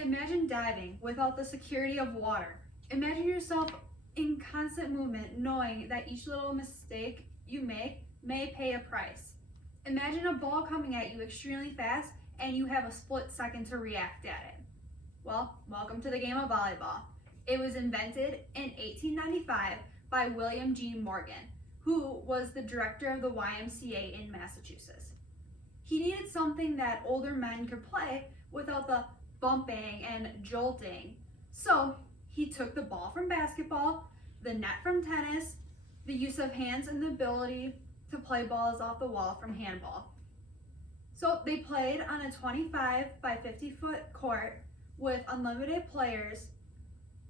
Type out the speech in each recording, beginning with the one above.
Imagine diving without the security of water. Imagine yourself in constant movement, knowing that each little mistake you make may pay a price. Imagine a ball coming at you extremely fast and you have a split second to react at it. Well, welcome to the game of volleyball. It was invented in 1895 by William G. Morgan, who was the director of the YMCA in Massachusetts. He needed something that older men could play without the bumping and jolting. So he took the ball from basketball, the net from tennis, the use of hands, and the ability to play balls off the wall from handball. So they played on a 25 by 50 foot court with unlimited players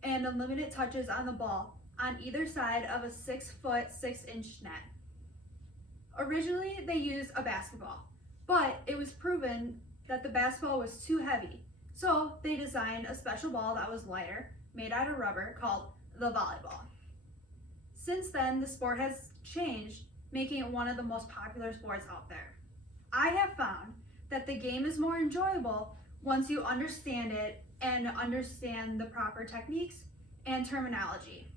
and unlimited touches on the ball on either side of a 6 foot 6 inch net. Originally they used a basketball, but it was proven that the basketball was too heavy. So they designed a special ball that was lighter, made out of rubber, called the volleyball. Since then, the sport has changed, making it one of the most popular sports out there. I have found that the game is more enjoyable once you understand it and understand the proper techniques and terminology.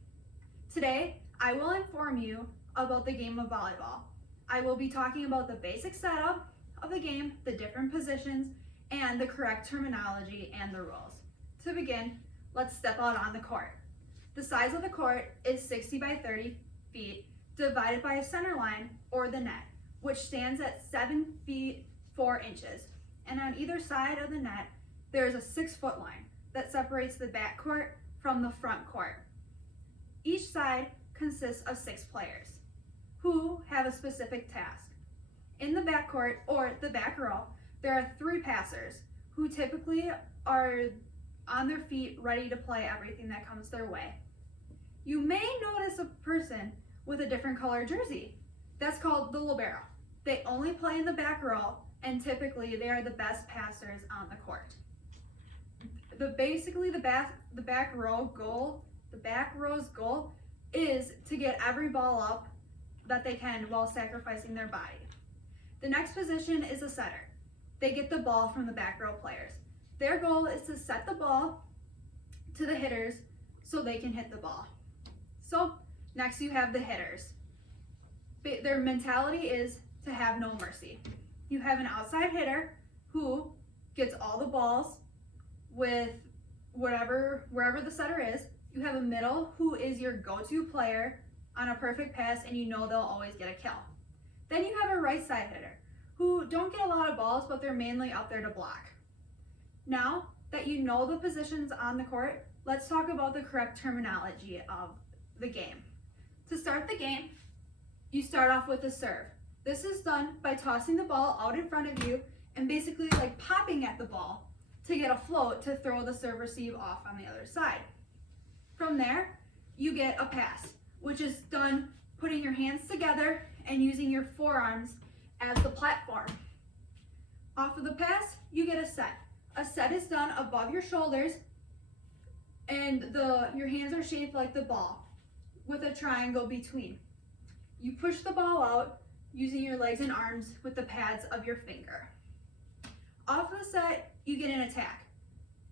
Today, I will inform you about the game of volleyball. I will be talking about the basic setup of the game, the different positions, and the correct terminology and the rules. To begin, let's step out on the court. The size of the court is 60 by 30 feet divided by a center line or the net, which stands at 7 feet 4 inches. And on either side of the net, there is a 6 foot line that separates the back court from the front court. Each side consists of 6 players who have a specific task. In the back court or the back row, there are 3 passers who typically are on their feet ready to play everything that comes their way. You may notice a person with a different color jersey. That's called the libero. They only play in the back row and typically they are the best passers on the court. The back row's goal is to get every ball up that they can while sacrificing their body. The next position is a setter. They get the ball from the back row players. Their goal is to set the ball to the hitters so they can hit the ball. So next you have the hitters. Their mentality is to have no mercy. You have an outside hitter who gets all the balls with wherever the setter is. You have a middle who is your go-to player on a perfect pass and you know they'll always get a kill. Then you have a right side hitter who don't get a lot of balls, but they're mainly out there to block. Now that you know the positions on the court, let's talk about the correct terminology of the game. To start the game, you start off with a serve. This is done by tossing the ball out in front of you and basically like popping at the ball to get a float to throw the serve receive off on the other side. From there, you get a pass, which is done putting your hands together and using your forearms as the platform. Off of the pass, you get a set. A set is done above your shoulders and your hands are shaped like the ball with a triangle between. You push the ball out using your legs and arms with the pads of your finger. Off of the set, you get an attack.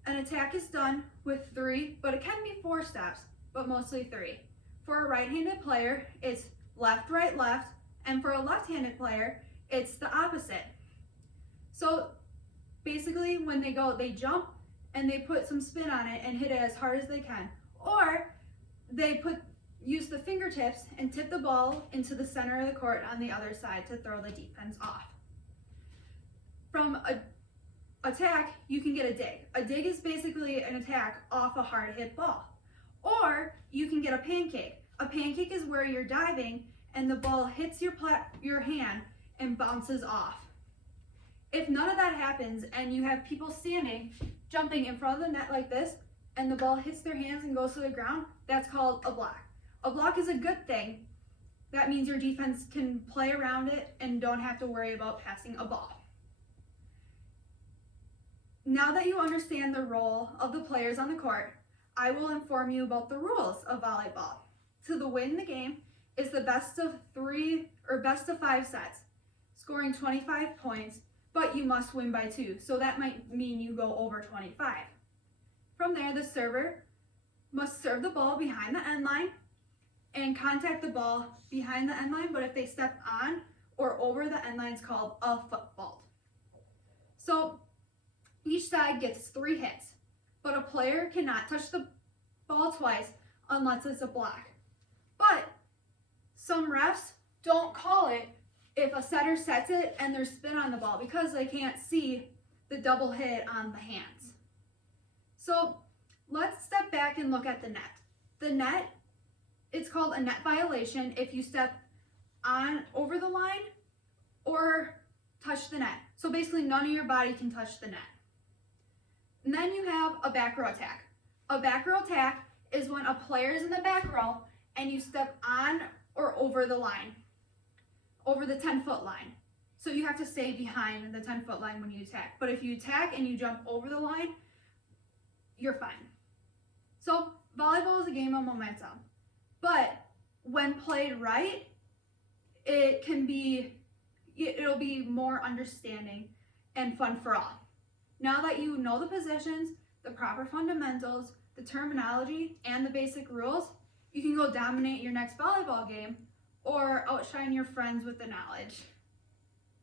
An attack is done with 3, but it can be 4 steps, but mostly 3. For a right-handed player, it's left, right, left, and for a left-handed player, it's the opposite. So basically when they go, they jump and they put some spin on it and hit it as hard as they can. Or they use the fingertips and tip the ball into the center of the court on the other side to throw the defense off. From a attack, you can get a dig. A dig is basically an attack off a hard hit ball. Or you can get a pancake. A pancake is where you're diving and the ball hits your hand and bounces off. If none of that happens and you have people standing, jumping in front of the net like this, and the ball hits their hands and goes to the ground, that's called a block. A block is a good thing. That means your defense can play around it and don't have to worry about passing a ball. Now that you understand the role of the players on the court, I will inform you about the rules of volleyball. To win the game is the best of 3 or best of 5 sets, scoring 25 points, but you must win by 2, so that might mean you go over 25. From there, the server must serve the ball behind the end line and contact the ball behind the end line, but if they step on or over the end line, it's called a foot fault. So each side gets 3 hits, but a player cannot touch the ball twice unless it's a block. But some refs don't call it if a setter sets it and there's spin on the ball because they can't see the double hit on the hands. So let's step back and look at the net. The net, it's called a net violation if you step on over the line or touch the net. So basically none of your body can touch the net. And then you have a back row attack. A back row attack is when a player is in the back row and you step on or over the line, over the 10-foot line. So you have to stay behind the 10-foot line when you attack. But if you attack and you jump over the line, you're fine. So volleyball is a game of momentum. But when played right, it'll be more understanding and fun for all. Now that you know the positions, the proper fundamentals, the terminology, and the basic rules, you can go dominate your next volleyball game or outshine your friends with the knowledge.